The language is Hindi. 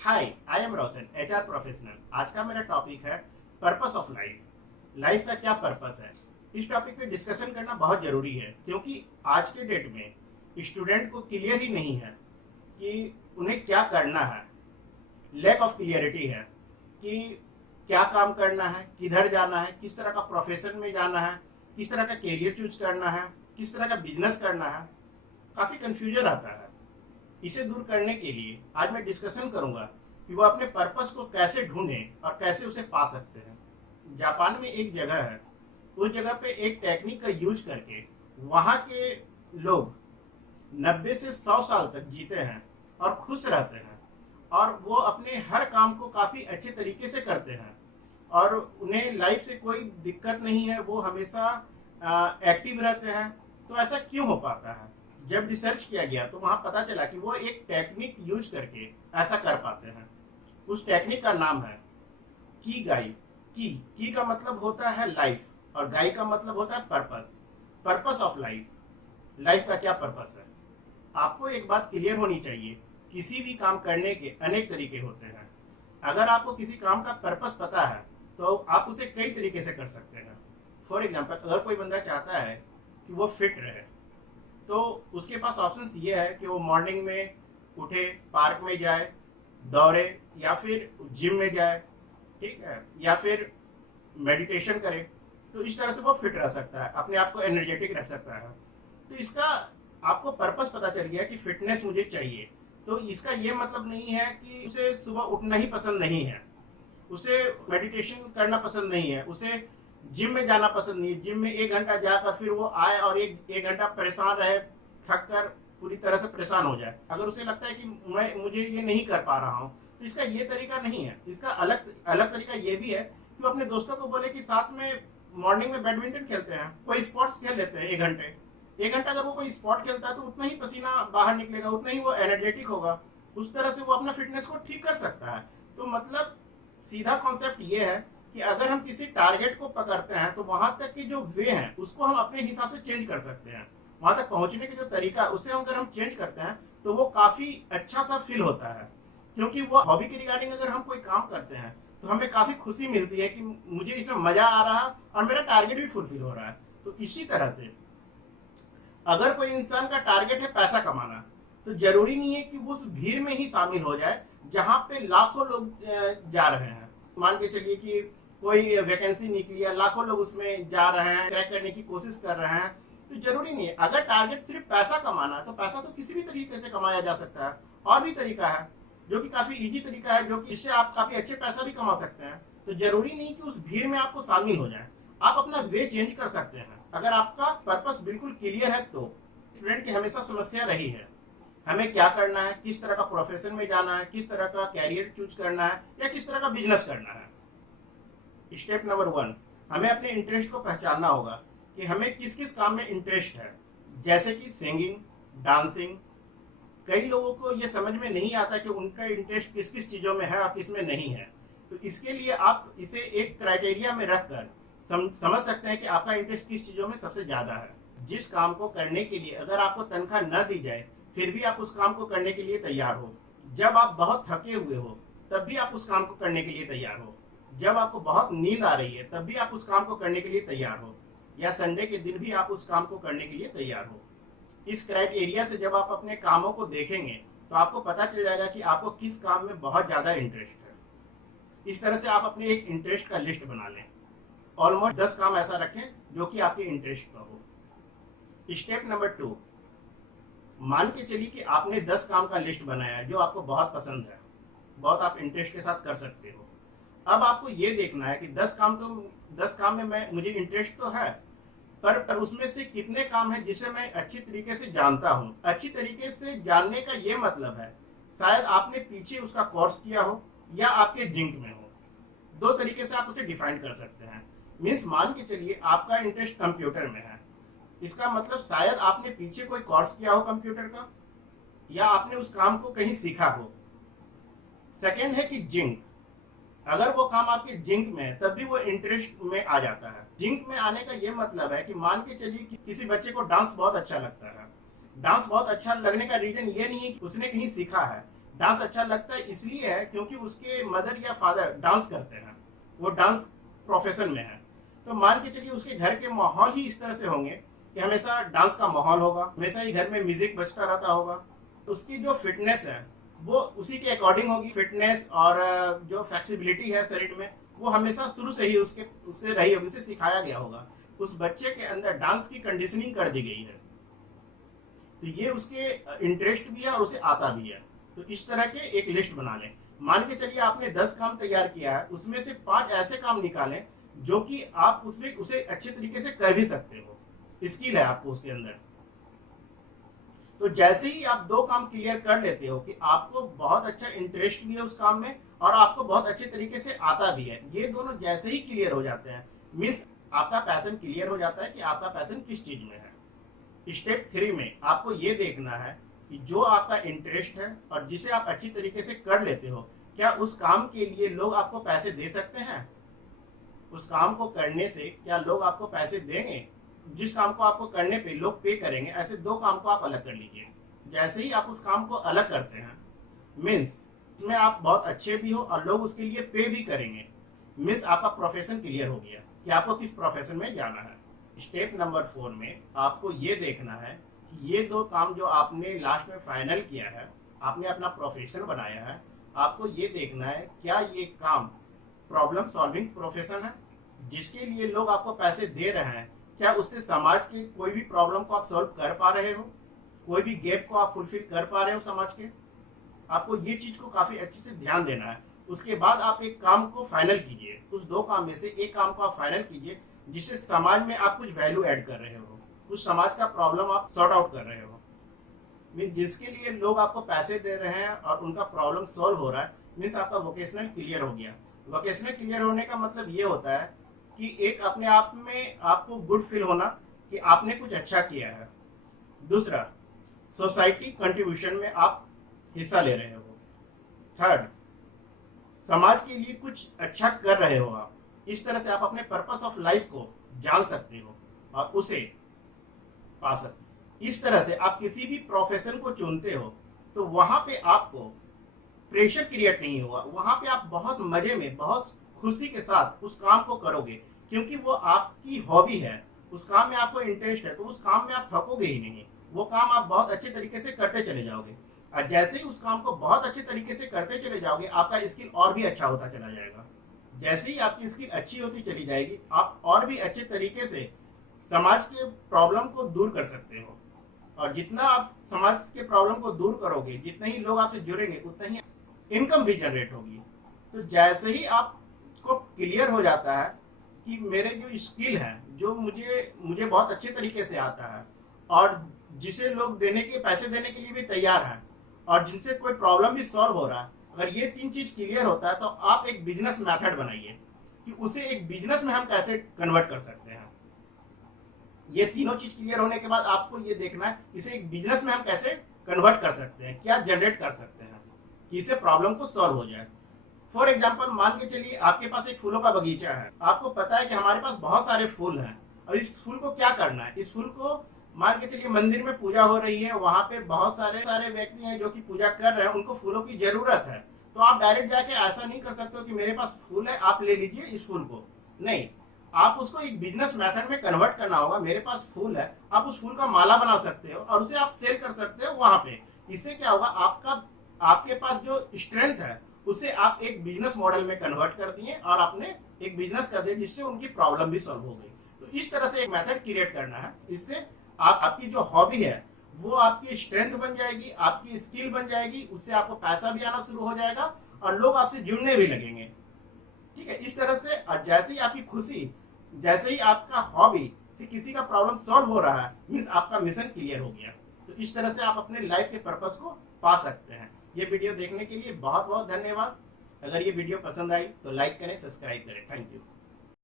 Hi, I am Roshan, HR professional. आज का मेरा टॉपिक है पर्पस ऑफ लाइफ। लाइफ का क्या पर्पस है, इस टॉपिक पे डिस्कशन करना बहुत ज़रूरी है, क्योंकि आज के डेट में स्टूडेंट को क्लियर ही नहीं है कि उन्हें क्या करना है। लैक ऑफ क्लियरिटी है कि क्या काम करना है, किधर जाना है, किस तरह का प्रोफेशन में जाना है, किस तरह का कैरियर चूज करना है, किस तरह का बिजनेस करना है। काफ़ी कन्फ्यूजन आता है। इसे दूर करने के लिए आज मैं डिस्कशन करूंगा कि वो अपने पर्पस को कैसे ढूंढें और कैसे उसे पा सकते हैं। जापान में एक जगह है, उस जगह पे एक टेक्निक का यूज करके वहाँ के लोग 90 से 100 साल तक जीते हैं और खुश रहते हैं, और वो अपने हर काम को काफ़ी अच्छे तरीके से करते हैं और उन्हें लाइफ से कोई दिक्कत नहीं है। वो हमेशा एक्टिव रहते हैं। तो ऐसा क्यों हो पाता है? जब रिसर्च किया गया तो वहाँ पता चला कि वो एक टेक्निक यूज करके ऐसा कर पाते हैं। उस टेक्निक का नाम है की गाई। की का मतलब होता है लाइफ और गाई का मतलब होता है purpose. Purpose of life. Life का क्या पर्पस है? आपको एक बात क्लियर होनी चाहिए, किसी भी काम करने के अनेक तरीके होते हैं। अगर आपको किसी काम का पर्पस पता है तो आप उसे कई तरीके से कर सकते हैं। फॉर एग्जाम्पल, अगर कोई बंदा चाहता है कि वो फिट रहे, तो उसके पास ऑप्शन ये है कि वो मॉर्निंग में उठे, पार्क में जाए, दौड़े, या फिर जिम में जाए, ठीक है, या फिर मेडिटेशन करे। तो इस तरह से वो फिट रह सकता है, अपने आप को एनर्जेटिक रख सकता है। तो इसका आपको पर्पस पता चल गया कि फिटनेस मुझे चाहिए। तो इसका ये मतलब नहीं है कि उसे सुबह उठना ही पसंद नहीं है, उसे मेडिटेशन करना पसंद नहीं है, उसे जिम में जाना पसंद नहीं है। जिम में 1 घंटा जाकर फिर वो आए और एक घंटा परेशान रहे, थक कर पूरी तरह से परेशान हो जाए। अगर उसे लगता है कि मुझे ये नहीं कर पा रहा हूँ, तो इसका ये तरीका नहीं है। इसका अलग अलग तरीका ये भी है कि वो अपने दोस्तों को बोले कि साथ में मॉर्निंग में बैडमिंटन खेलते हैं, कोई स्पोर्ट्स खेल लेते हैं 1 घंटे। 1 घंटा अगर वो कोई स्पोर्ट खेलता है तो उतना ही पसीना बाहर निकलेगा, उतना ही वो एनर्जेटिक होगा। उस तरह से वो अपना फिटनेस को ठीक कर सकता है। तो मतलब सीधा कॉन्सेप्ट ये है कि अगर हम किसी टारगेट को पकड़ते हैं तो वहां तक की जो वे है उसको हम अपने हिसाब से चेंज कर सकते हैं। वहां तक पहुंचने के जो तरीका उसे अगर हम चेंज करते हैं तो वो काफी अच्छा सा फील होता है। क्योंकि वो हॉबी के रिगार्डिंग अगर हम कोई काम करते हैं तो हमें काफी खुशी मिलती है कि मुझे इसमें मजा आ रहा है और मेरा टारगेट भी फुलफिल हो रहा है। तो इसी तरह से अगर कोई इंसान का टारगेट है पैसा कमाना, तो जरूरी नहीं है कि उस भीड़ में ही शामिल हो जाए जहां पे लाखों लोग जा रहे हैं। मान के चलिए कि कोई वैकेंसी निकली है, लाखों लोग उसमें जा रहे हैं, क्रैक करने की कोशिश कर रहे हैं। तो जरूरी नहीं है, अगर टारगेट सिर्फ पैसा कमाना है तो पैसा तो किसी भी तरीके से कमाया जा सकता है। और भी तरीका है जो कि काफी इजी तरीका है, जो कि इससे आप काफी अच्छे पैसा भी कमा सकते हैं। तो जरूरी नहीं कि उस भीड़ में आपको शामिल हो जाए, आप अपना वे चेंज कर सकते हैं अगर आपका पर्पस बिल्कुल क्लियर है। तो स्टूडेंट की हमेशा समस्या रही है, हमें क्या करना है, किस तरह का प्रोफेशन में जाना है, किस तरह का कैरियर चूज करना है, या किस तरह का बिजनेस करना है। स्टेप नंबर 1, हमें अपने इंटरेस्ट को पहचानना होगा कि हमें किस किस काम में इंटरेस्ट है। जैसे कि सिंगिंग, डांसिंग। कई लोगों को ये समझ में नहीं आता कि उनका इंटरेस्ट किस किस चीज़ों में है और किस में नहीं है। तो इसके लिए आप इसे एक क्राइटेरिया में रखकर समझ सकते हैं कि आपका इंटरेस्ट किस चीज़ों में सबसे ज़्यादा है। जिस काम को करने के लिए अगर आपको तनख्वाह न दी जाए फिर भी आप उस काम को करने के लिए तैयार हो। जब आप बहुत थके हुए हो तब भी आप उस काम को करने के लिए तैयार हो। जब आपको बहुत नींद आ रही है तब भी आप उस काम को करने के लिए तैयार हो, या संडे के दिन भी आप उस काम को करने के लिए तैयार हो। इस क्राइटेरिया से जब आप अपने कामों को देखेंगे तो आपको पता चल जाएगा कि आपको किस काम में बहुत ज़्यादा इंटरेस्ट है। इस तरह से आप अपने एक इंटरेस्ट का लिस्ट बना लें। ऑलमोस्ट 10 काम ऐसा रखें जो कि आपके इंटरेस्ट का हो। स्टेप नंबर 2, मान के चलिए कि आपने 10 काम का लिस्ट बनाया है जो आपको बहुत पसंद है, बहुत आप इंटरेस्ट के साथ कर सकते हो। अब आपको ये देखना है कि 10 काम में मुझे इंटरेस्ट तो है, पर उसमें से कितने काम हैं जिसे मैं अच्छी तरीके से जानता हूँ। अच्छी तरीके से जानने का ये मतलब है शायद आपने पीछे उसका कोर्स किया हो या आपके जिंक में हो। 2 तरीके से आप उसे डिफाइन कर सकते हैं। मीन्स मान के चलिए आपका इंटरेस्ट कंप्यूटर में है, इसका मतलब शायद आपने पीछे कोई कोर्स किया हो कंप्यूटर का, या आपने उस काम को कहीं सीखा हो। सेकेंड है कि जिंक। अगर वो काम आपके जिंक में है तब भी वो इंटरेस्ट में आ जाता है। जिंक में आने का ये मतलब है कि मान के चलिए कि किसी बच्चे को डांस बहुत अच्छा लगता है। डांस बहुत अच्छा लगने का रीजन ये नहीं है कि उसने कहीं सीखा है, डांस अच्छा लगता है इसलिए है क्योंकि उसके मदर या फादर डांस करते हैं, वो डांस प्रोफेशन में है। तो मान के चलिए उसके घर के माहौल ही इस तरह से होंगे कि हमेशा डांस का माहौल होगा, हमेशा ही घर में म्यूजिक बजता रहता होगा। उसकी जो फिटनेस है वो उसी के अकॉर्डिंग होगी। फिटनेस और जो फ्लेक्सिबिलिटी है शरीर में वो हमेशा शुरू से ही उसके रही होगी, उसे सिखाया गया होगा। उस बच्चे के अंदर डांस की कंडीशनिंग कर दी गई है, तो ये उसके इंटरेस्ट भी है और उसे आता भी है। तो इस तरह के एक लिस्ट बना लें। मान के चलिए आपने 10 काम तैयार किया है, उसमें से 5 ऐसे काम निकालें जो कि आप उसमें उसे अच्छे तरीके से कर भी सकते हो, स्किल है आपको उसके अंदर। तो जैसे ही आप 2 काम क्लियर कर लेते हो कि आपको बहुत अच्छा इंटरेस्ट भी है उस काम में और आपको बहुत अच्छे तरीके से आता भी है, ये दोनों जैसे ही क्लियर हो जाते हैं, मीन्स आपका पैशन क्लियर हो जाता है कि आपका पैशन किस चीज में है। स्टेप 3 में आपको ये देखना है कि जो आपका इंटरेस्ट है और जिसे आप अच्छी तरीके से कर लेते हो, क्या उस काम के लिए लोग आपको पैसे दे सकते हैं? उस काम को करने से क्या लोग आपको पैसे देंगे? जिस काम को आपको करने पे लोग पे करेंगे, ऐसे 2 काम को आप अलग कर लीजिए। जैसे ही आप उस काम को अलग करते हैं, मीन्स उसमें आप बहुत अच्छे भी हो और लोग उसके लिए पे भी करेंगे, मीन्स आपका प्रोफेशन क्लियर हो गया कि आपको किस प्रोफेशन में जाना है। स्टेप नंबर 4 में आपको ये देखना है कि ये 2 काम जो आपने लास्ट में फाइनल किया है, आपने अपना प्रोफेशन बनाया है, आपको ये देखना है क्या ये काम प्रॉब्लम सॉल्विंग प्रोफेशन है जिसके लिए लोग आपको पैसे दे रहे हैं। क्या उससे समाज के कोई भी प्रॉब्लम को आप सॉल्व कर पा रहे हो, कोई भी गैप को आप फुलफिल कर पा रहे हो समाज के? आपको ये चीज को काफी अच्छे से ध्यान देना है। उसके बाद आप एक काम को फाइनल कीजिए, उस 2 काम में से एक काम को आप फाइनल कीजिए जिससे समाज में आप कुछ वैल्यू ऐड कर रहे हो, कुछ समाज का प्रॉब्लम आप सॉर्ट आउट कर रहे हो, मीन जिसके लिए लोग आपको पैसे दे रहे हैं और उनका प्रॉब्लम सॉल्व हो रहा है, मीन्स आपका वोकेशनल क्लियर हो गया। वोकेशनल क्लियर होने का मतलब ये होता है कि एक अपने आप में आपको गुड फील होना कि आपने कुछ अच्छा किया है। दूसरा, सोसाइटी कंट्रीब्यूशन में आप हिस्सा ले रहे हो। थर्ड, समाज के लिए कुछ अच्छा कर रहे हो आप। इस तरह से आप अपने पर्पस ऑफ लाइफ को जान सकते हो और उसे पा सकते हो। इस तरह से आप किसी भी प्रोफेशन को चुनते हो तो वहां पे आपको प्रेशर क्रिएट नहीं होगा, वहां पे आप बहुत मजे में, बहुत खुशी के साथ उस काम को करोगे क्योंकि वो आपकी हॉबी है, उस काम में आपको इंटरेस्ट है, तो उस काम में आप थकोगे ही नहीं। वो काम आप बहुत अच्छे तरीके से करते चले जाओगे और जैसे ही उस काम को बहुत अच्छे तरीके से करते चले जाओगे, आपका स्किल और भी अच्छा होता चला जाएगा। जैसे ही आपकी स्किल अच्छी होती चली जाएगी, आप और भी अच्छे तरीके से समाज के प्रॉब्लम को दूर कर सकते हो और जितना आप समाज के प्रॉब्लम को दूर करोगे, जितने ही लोग आपसे जुड़ेंगे, उतना ही इनकम भी जनरेट होगी। तो जैसे ही आपको क्लियर हो जाता है कि मेरे जो स्किल है, जो मुझे बहुत अच्छे तरीके से आता है और जिसे लोग पैसे देने के लिए भी तैयार हैं और जिनसे कोई प्रॉब्लम भी सॉल्व हो रहा है, अगर ये 3 चीज क्लियर होता है तो आप एक बिजनेस मेथड बनाइए कि उसे एक बिजनेस में हम कैसे कन्वर्ट कर सकते हैं। ये तीनों चीज क्लियर होने के बाद आपको ये देखना है इसे एक बिजनेस में हम कैसे कन्वर्ट कर सकते हैं, क्या जनरेट कर सकते हैं कि इससे प्रॉब्लम को सॉल्व हो जाए। फॉर एग्जाम्पल, मान के चलिए आपके पास एक फूलों का बगीचा है, आपको पता है कि हमारे पास बहुत सारे फूल हैं और इस फूल को क्या करना है, इस फूल को मान के चलिए मंदिर में पूजा हो रही है, वहां पे बहुत सारे व्यक्ति हैं जो कि पूजा कर रहे हैं, उनको फूलों की जरूरत है। तो आप डायरेक्ट जाके ऐसा नहीं कर सकते हो कि मेरे पास फूल है, आप ले लीजिए इस फूल को। नहीं, आप उसको एक बिजनेस मेथड में कन्वर्ट करना होगा। मेरे पास फूल है, आप उस फूल का माला बना सकते हो और उसे आप सेल कर सकते हो वहां पे। इससे क्या होगा, आपके पास जो स्ट्रेंथ है उसे आप एक बिजनेस मॉडल में कन्वर्ट कर दिए और आपने एक बिजनेस कर दिया जिससे उनकी प्रॉब्लम भी सॉल्व हो गई। तो इस तरह से एक मेथड क्रिएट करना है, इससे आपकी जो हॉबी है वो आपकी स्ट्रेंथ बन जाएगी, आपकी स्किल बन जाएगी, उससे आपको पैसा भी आना शुरू हो जाएगा और लोग आपसे जुड़ने भी लगेंगे। ठीक है, इस तरह से। और जैसे ही आपकी खुशी, जैसे ही आपका हॉबी से किसी का प्रॉब्लम सॉल्व हो रहा है, मीन्स आपका मिशन क्लियर हो गया। तो इस तरह से आप अपने लाइफ के पर्पस को पा सकते हैं। ये वीडियो देखने के लिए बहुत बहुत धन्यवाद। अगर ये वीडियो पसंद आई तो लाइक करें, सब्सक्राइब करें। Thank you.